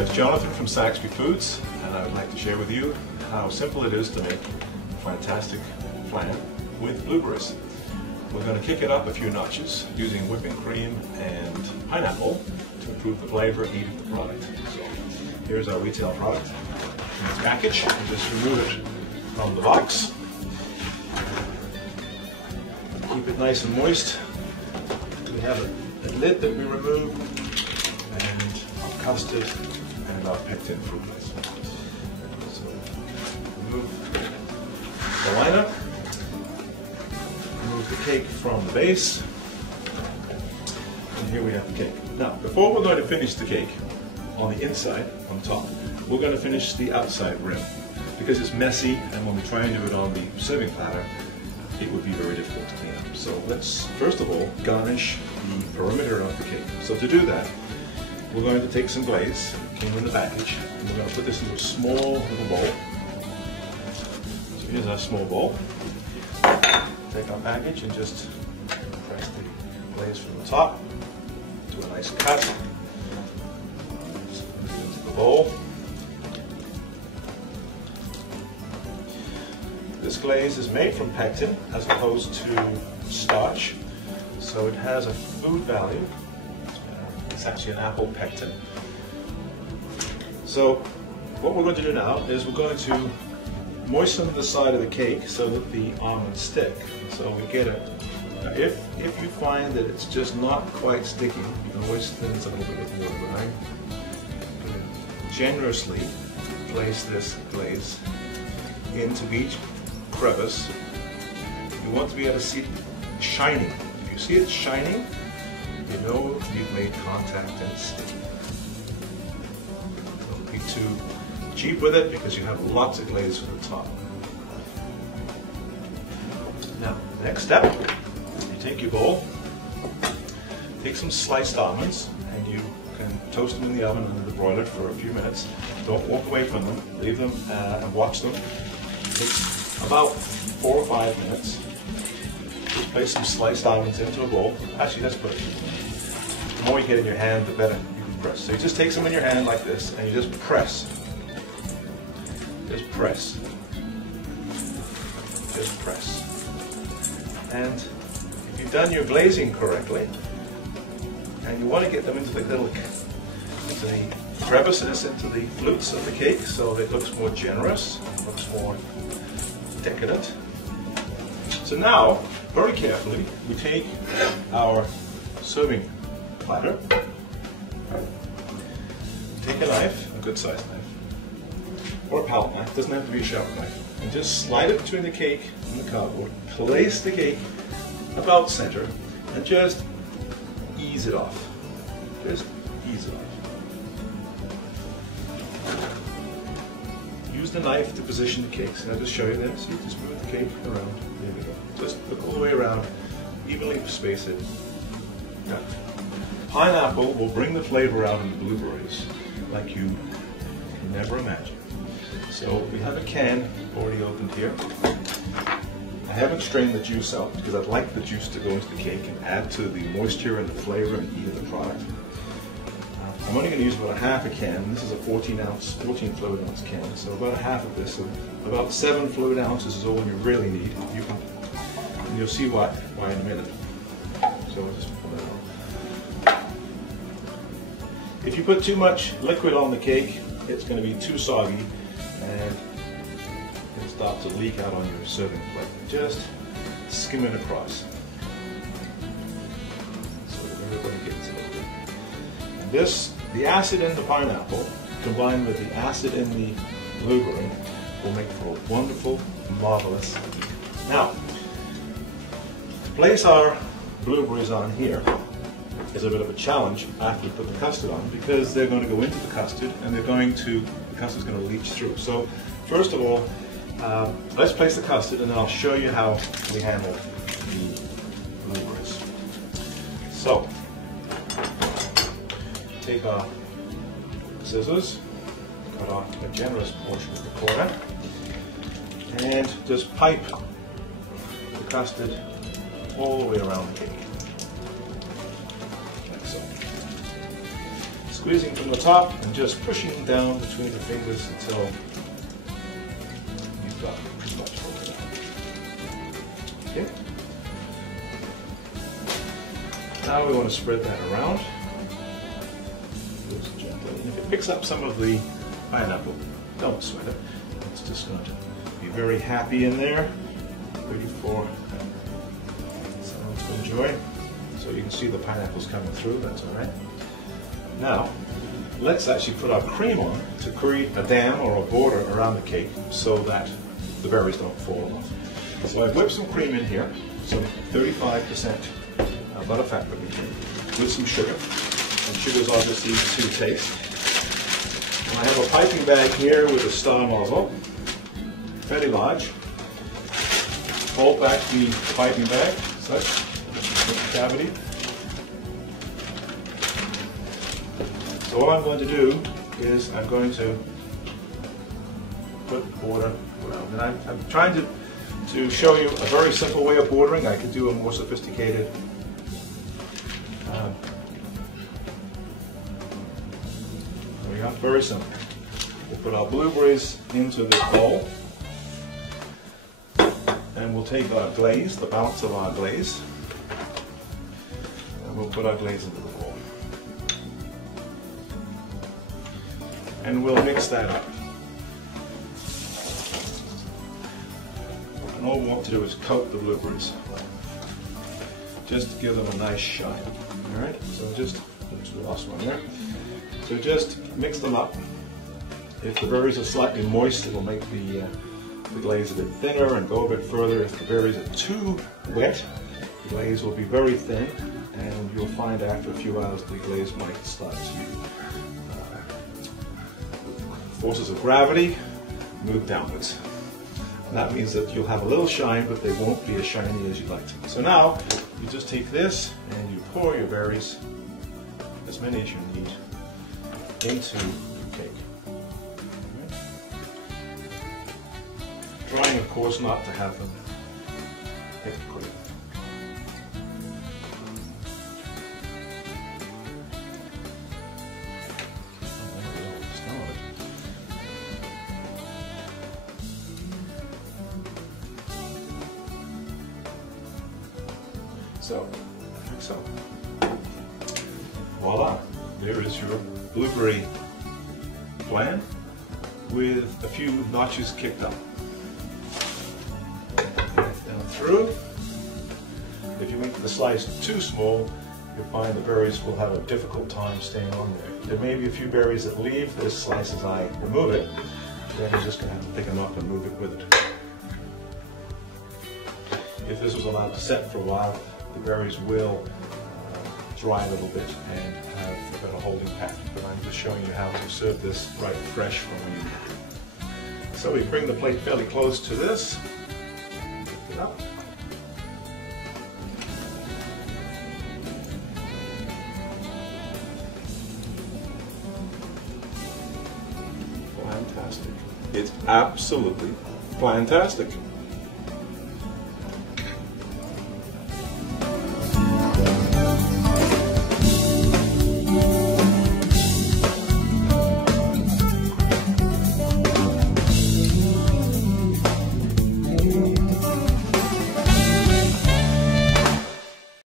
it's Jonathan from Saxby Foods, and I would like to share with you how simple it is to make Flantastic Flan with blueberries. We're going to kick it up a few notches using whipping cream and pineapple to improve the flavor and heat of the product. So here's our retail product in its package. And just remove it from the box. Keep it nice and moist. We have a lid that we remove, and our custard and our pectin fruit. So remove the liner, remove the cake from the base, and here we have the cake. Now, before we're going to finish the cake on the inside, on top, we're going to finish the outside rim because it's messy, and when we try and do it on the serving platter, it would be very difficult to clean up. So let's first of all garnish the perimeter of the cake. So to do that, we're going to take some glaze, came in the package, and we're going to put this into a small little bowl. So here's our small bowl. Take our package and just press the glaze from the top to a nice cut. Just put it into the bowl. This glaze is made from pectin as opposed to starch, so it has a food value. It's actually an apple pectin. So what we're going to do now is we're going to moisten the side of the cake so that the almonds stick. So we get it. If you find that it's just not quite sticking, you can moisten it a little bit with water. Right? Generously place this glaze into each crevice. You want to be able to see it shining. If you see it shining, you know you've made contact and it's sticky. Don't be too cheap with it because you have lots of glaze for the top. Now, the next step, you take your bowl, take some sliced almonds, and you can toast them in the oven under the broiler for a few minutes. Don't walk away from them. Leave them and watch them. It's about 4 or 5 minutes. Just place some sliced almonds into a bowl. Actually, let's put it. The more you get in your hand, the better you can press. So you just take some in your hand like this, and you just press. Just press. Just press. And if you've done your glazing correctly, and you want to get them into the little crevices, into the flutes of the cake, so that it looks more generous, looks more decadent. So now, very carefully, we take our serving platter, take a knife, a good sized knife, or a palette knife, doesn't have to be a sharp knife, and just slide it between the cake and the cardboard, place the cake about center, and just ease it off. Just ease it off. Use the knife to position the cakes, and I'll just show you this. You just move the cake around. There we go. Just look all the way around, evenly space it. Now, pineapple will bring the flavor out in the blueberries like you can never imagine. So we have a can already opened here. I haven't strained the juice out because I'd like the juice to go into the cake and add to the moisture and the flavor and heat of the product. I'm only going to use about a half a can. This is a 14 fluid ounce can, so about a half of this. So about 7 fluid ounces is all you really need. And you'll see why in a minute. So I'll just put that on. If you put too much liquid on the cake, it's going to be too soggy and it'll start to leak out on your serving plate. Just skim it across. So everybody gets it. And this, the acid in the pineapple combined with the acid in the blueberry will make for a wonderful, marvelous cake. Now, to place our blueberries on here is a bit of a challenge after we put the custard on because they're going to go into the custard and the custard's going to leach through. So first of all, let's place the custard and then I'll show you how we handle the blueberries. So, take our scissors, cut off a generous portion of the corner, and just pipe the custard all the way around the cake, like so. Squeezing from the top and just pushing down between the fingers until you've got pretty much over that. Okay. Now we want to spread that around. Just gently. And if it picks up some of the pineapple, don't sweat it. It's just going to be very happy in there, ready for someone to enjoy. So you can see the pineapples coming through, that's all right. Now, let's actually put our cream on to create a dam or a border around the cake so that the berries don't fall off. So I've whipped some cream in here, some 35% butterfat with some sugar. And sugar is obviously to taste. And I have a piping bag here with a star nozzle, fairly large. Fold back the piping bag, such, with the cavity. So what I'm going to do is I'm going to put the border around. And I'm trying to show you a very simple way of bordering. I could do a more sophisticated there we go, very simple. We'll put our blueberries into this bowl and we'll take our glaze, the balance of our glaze, and we'll put our glaze into the bowl. And we'll mix that up. And all we want to do is coat the blueberries, just to give them a nice shine. All right, so just, there's the last one there. So just mix them up. If the berries are slightly moist, it'll make the glaze a bit thinner and go a bit further. If the berries are too wet, the glaze will be very thin, and you'll find after a few hours the glaze might start to forces of gravity move downwards. And that means that you'll have a little shine, but they won't be as shiny as you'd like to. So now, you just take this and you pour your berries, as many as you need, into the cake. Right. Trying, of course, not to have them hit the cream. So, like so. Voila! There is your blueberry flan with a few notches kicked up. Down through. If you make the slice too small, you'll find the berries will have a difficult time staying on there. There may be a few berries that leave this slice as I remove it, then you're just going to have to pick them up and move it with it. If this was allowed to set for a while, the berries will dry a little bit and have a better holding pattern. But I'm just showing you how to serve this right fresh from when you make it. So we bring the plate fairly close to this. Lift it up. Fantastic. It's absolutely fantastic.